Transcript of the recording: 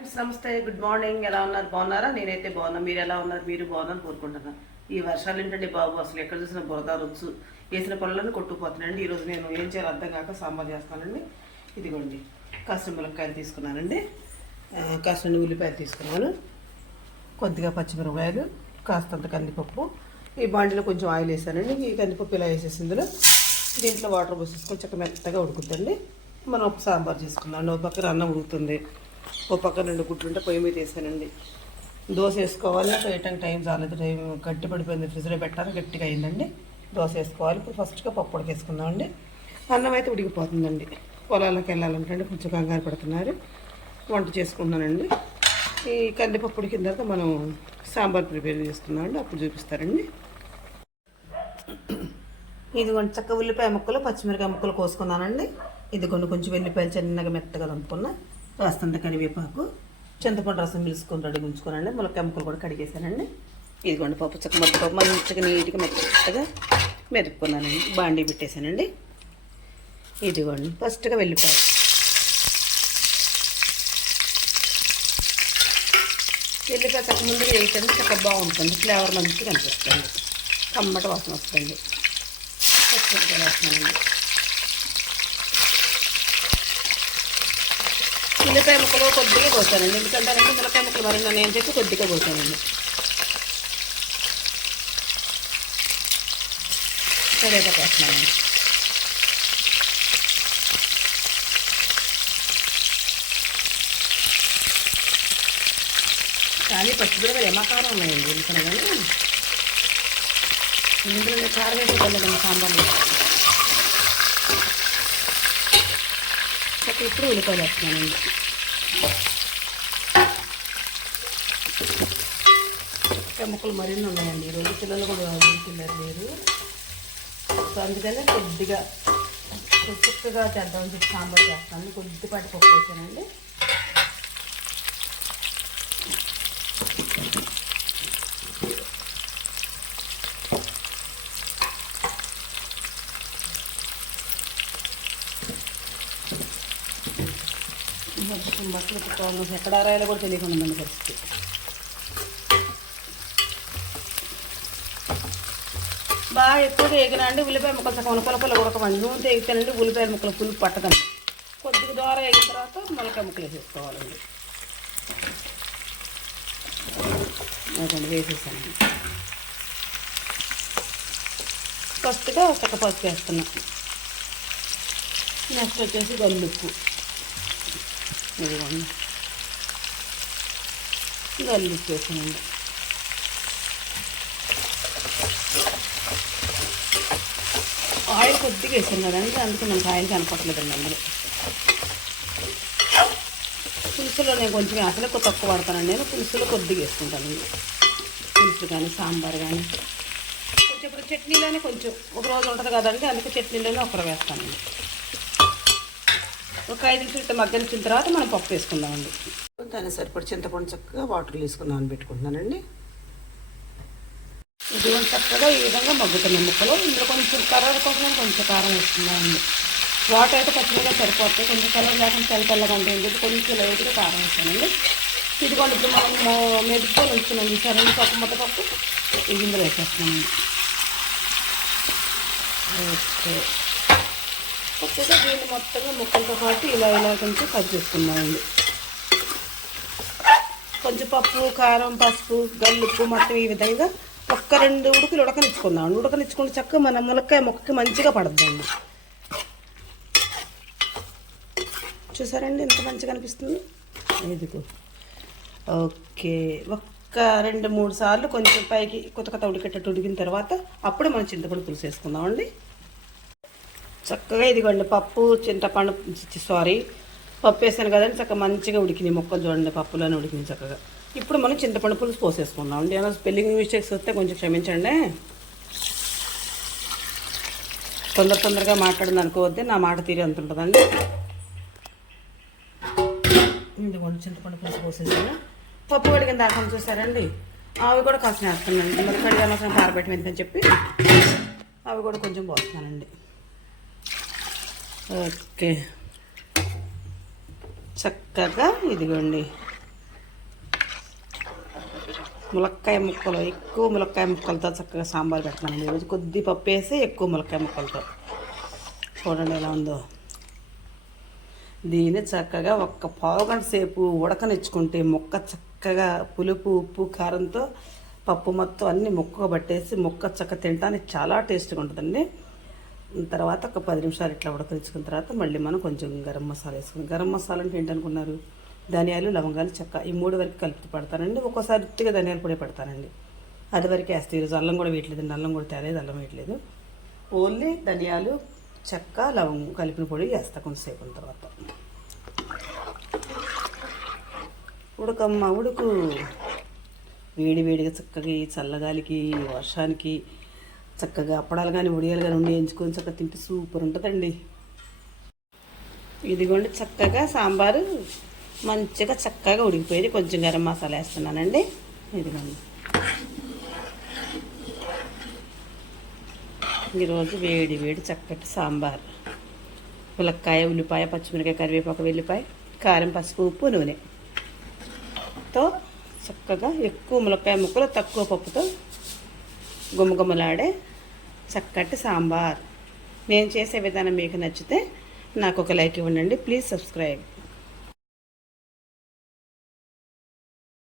Friends నమస్తే, good morning. ఎలా ఉన్నారు? బాగున్నారా? నేనైతే బాగున్నా. మీరు ఎలా ఉన్నారు? మీరు బాగున్నారని కోరుకుంటున్నాను. ఈ వర్షాలు ఏంటండి బాబు, అసలు ఎక్కడ చూసిన బురద రుచ్చు, వేసిన పనులను కొట్టుకుపోతున్నాయండి. ఈరోజు నేను ఏం చేయాలో అర్థం కాక సాంబార్ చేస్తానండి. ఇదిగోండి కాసిన ములక్కాయలు తీసుకున్నానండి, కాసిన ఉల్లిపాయలు తీసుకున్నాను, కొద్దిగా పచ్చిమిరపకాయలు, కాస్తంత కందిపప్పు. ఈ బాండిలో కొంచెం ఆయిల్ వేసానండి. ఈ కందిపప్పు ఇలా వేసేసి దీంట్లో వాటర్ పోసేసుకొని చక్క మెత్తగా ఉడుకుద్దండి. మనం ఒక సాంబార్ చేసుకుందాం. ఒక పక్కన అన్నం ఉడుకుతుంది, ఒక పక్కన 2 గుడ్లు ఉంటే పొయ్యి మీద వేసానండి. దోశ వేసుకోవాలి, వేయటానికి టైం చాలేదు, టైం గట్టి పడిపోయింది, ఫ్రిడ్జ్లో పెట్టాలి, గట్టిగా అయిందండి. దోశ వేసుకోవాలి. ఇప్పుడు ఫస్ట్గా పప్పు ఉడకేసుకుందామండి. అన్నం అయితే ఉడికిపోతుందండి. పొలాలకు వెళ్ళాలంటే కొంచెం కంగారు పడుతున్నారు, వంట చేసుకుంటున్నానండి. ఈ కందిపప్పు ఉడికిన తర్వాత మనం సాంబార్ ప్రిపేర్ చేసుకున్నామండి, అప్పుడు చూపిస్తారండి. ఇదిగోండి చక్క ఉల్లిపాయ ముక్కలు, పచ్చిమిరకాయ ముక్కలు కోసుకున్నానండి. ఇదిగోండి కొంచెం వెల్లిపాయలు చిన్నగా మెత్తగా దంపుకున్నా, కాస్తంత కరివేపాకు, చింతపండు రసం పిలుచుకొని రెడీ ఉంచుకోనండి. ములక్కాయ ముక్కలు కూడా కడిగేసానండి. ఇదిగోండి పప్పు చక్క మొత్తం మంచిగా నీట్గా మెత్తగా మెరుపుకున్నానండి. బాండీ పెట్టేశానండి. ఇదిగోండి ఫస్ట్గా వెల్లిపాయ, వెల్లిపాయ చక్క ముందుగా వేయటండి, చక్క బాగుంటుంది, ఫ్లేవర్ మంచిగా కనిపిస్తుంది, కమ్మట వాసన వస్తుంది. పచ్చిమిరపకాయలు వేస్తున్నానండి. ఉల్లిపాయ ముక్కలు కొద్దిగా కోసానండి, ఎందుకంటే ములక్కాయ ముక్కలు మరింత నేను చెప్పి కొద్దిగా కోసానండి. కరివేపాకు వేస్తున్నానండి. కానీ పచ్చిమిరపకాయలు ఏమాకారం ఉన్నాయండి, ఎందుకనే కానీ ఇందులో కారం వేసుకోలేదండి సాంబార్లో. చక్క ఇప్పుడు ఉల్లిపాయలు వేస్తున్నానండి. ముక్కలు మరిన్ని ఉన్నాయండి, ఈరోజు పిల్లలు కూడా తిన్నారు లేరు, సో అందుకనే కొద్దిగా చక్కగా చేద్దామని చెప్పి సాంబార్ చేస్తాను. కొద్దిపాటి పప్పు వేసానండి. బట్టలు పెట్టుకోవాలి, ఎక్కడ ఆరాయాలో కూడా తెలియకుండా ఉందండి పరిస్థితి. బాగా ఎక్కువగా ఎగినండి ఉల్లిపాయ ముక్కలు చక్క పొలపొల ఉడకమండి. నూనె ఎగితేనండి ఉల్లిపాయ ముక్కలు పులుపు పట్టదండి. కొద్దిగా దూరం ఎగిన తర్వాత ములక్కాయ ముక్కలు వేసేసుకోవాలండి. అదండి వేసేసానండి. ఫస్ట్గా చక్క పసుపు వేస్తున్నాం, నెక్స్ట్ వచ్చేసి గల్లుప్పు, ఇదిగోండి గల్లుప్పు వేసానండి. ఆయిల్ కొద్దిగా వేసాను కదండి, అందుకే మనకు ఆయిల్ కనపడలేదండి అందులో. పులుసులో నేను కొంచెం అసలే తక్కువ వాడతానండి, నేను పులుసులో కొద్దిగా వేసుకుంటానండి. పులుసు కానీ సాంబార్ కానీ కొంచెం ఇప్పుడు చట్నీలోనే కొంచెం ఒక రోజు ఉంటుంది కదండి, అందుకే చట్నీలోనే ఒకరు వేస్తానండి. ఒక 5 నిమిషాలు మగ్గనిచ్చిన తర్వాత మనం పప్పు వేసుకుందామండి. దాన్ని సరిపడి చింతపండు చక్కగా వాటర్ తీసుకున్నాను పెట్టుకుంటున్నానండి. ఇదిగోండి చక్కగా ఈ విధంగా మగ్గుతున్నాయి ముక్కలు. ఇందులో కొంచెం కలర్ కోసం కొంచెం కారం వేస్తున్నామండి. వాటర్ అయితే పచ్చిమిరపకాయ సరిపోతాయి, కొంచెం కలర్ లేకుండా తెల్లగా ఉంటుంది, కొంచెం లైట్గా కారం వేస్తానండి. ఇదిగోండి ఇప్పుడు మనం మెదుపుకొని ఉంచున్నాం సరే పప్పు ముద్దపప్పు ఇది ఇందులో వేసేస్తున్నామండి. ఓకే, కొద్దిగా దీన్ని మొత్తంగా ముక్కలతో పాటు ఇలా కొంచెం కట్ చేసుకున్నామండి. కొంచెం పప్పు, కారం, పసుపు, గల్లుప్పు మొత్తం ఈ విధంగా ఒక్క 2 ఉడుకులు ఉడకనిచ్చుకుందాం. ఉడకనిచ్చుకుంటే చక్కగా మన ములక్కాయ మొక్కకి మంచిగా పడుతుందండి. చూసారండి ఎంత మంచిగా అనిపిస్తుంది. ఇదిగో ఓకే, ఒక్క 2-3 సార్లు కొంచెం పైకి కొత్త ఉడికేటట్టు ఉడికిన తర్వాత అప్పుడు మనం చింతపండు పులుసు వేసుకుందామండి. చక్కగా ఇదిగోండి పప్పు పప్పు వేసాను కదండి, చక్కగా మంచిగా ఉడికినాయి ముక్కలు. చూడండి పప్పులోనే ఉడికినాయి చక్కగా. ఇప్పుడు మనం చింతపండు పులుసు పోసేసుకుందాం అండి. ఏమైనా స్పెల్లింగ్ మిస్టేక్స్ వస్తే కొంచెం క్షమించండి. తొందరగా మాట్లాడింది అనుకోవద్దే, నా మాట తీరి అంత ఉంటుందండి. ఇదిగోండి చింతపండు పులుసు పోసేసాను. పప్పు కడిగిన దాకా చూసారండి, అవి కూడా కాసిన వేస్తున్నానండి. మరి కడిగాను పారబెట్టం ఎందుకని చెప్పి అవి కూడా కొంచెం పోస్తున్నానండి. ఓకే, చక్కగా ఇదిగోండి ములక్కాయ ముక్కలు, ఎక్కువ ములక్కాయ ముక్కలతో చక్కగా సాంబార్ పెడతానండి ఈరోజు. కొద్ది పప్పు వేసి ఎక్కువ ములక్కాయ ముక్కలతో. చూడండి ఎలా ఉందో. దీన్ని చక్కగా ఒక్క పావుగంట సేపు ఉడకనిచ్చుకుంటే ముక్క చక్కగా పులుపు, ఉప్పు, కారంతో పప్పు మొత్తం అన్నీ ముక్కగా పట్టేసి ముక్క చక్క తినడానికి చాలా టేస్ట్గా ఉంటుందండి. తర్వాత ఒక 10 నిమిషాలు ఇట్లా ఉడకనిచ్చుకున్న తర్వాత మళ్ళీ మనం కొంచెం గరం మసాలా వేసుకుని, గరం మసాలా అంటే ఏంటనుకున్నారు, ధనియాలు, లవంగాలు, చెక్క ఈ 3 వరకు కలిపి పడతానండి. ఒక్కోసారి ఉట్టిగా ధనియాలు పొడి పడతానండి. అది వరకు వేస్తే ఈరోజు అల్లం కూడా వేయట్లేదు, అల్లం కూడా తేలేదు, అల్లం వేయట్లేదు. ఓన్లీ ధనియాలు, చెక్క, లవంగం కలిపిన పొడి వేస్తా కొంతసేపు తర్వాత. ఉడకమ్మ ఉడుకు. వేడి వేడిగా చక్కగా ఈ చల్లగాలికి, వర్షానికి చక్కగా అప్పడాలు కానీ ఉడియాలు కానీ ఉండి ఎంచుకొని చక్కగా తింటే సూపర్ ఉంటుందండి. ఇదిగోండి చక్కగా సాంబారు మంచిగా చక్కగా ఉడికిపోయేది. కొంచెం గరం మసాలా వేస్తున్నానండి. ఇదిగోండి ఈరోజు వేడి వేడి చక్కటి సాంబార్. ములక్కాయ, ఉల్లిపాయ, పచ్చిమిరకాయ, కరివేపాకు, వెల్లిపాయ, కారం, పసుపు, ఉప్పు, నూనెతో చక్కగా ఎక్కువ ములక్కాయ ముక్కలు తక్కువ పప్పుతో గుమ్మగుమ్మలాడే చక్కటి సాంబార్. నేను చేసే విధానం మీకు నచ్చితే నాకు ఒక లైక్ ఇవ్వండి. Please subscribe.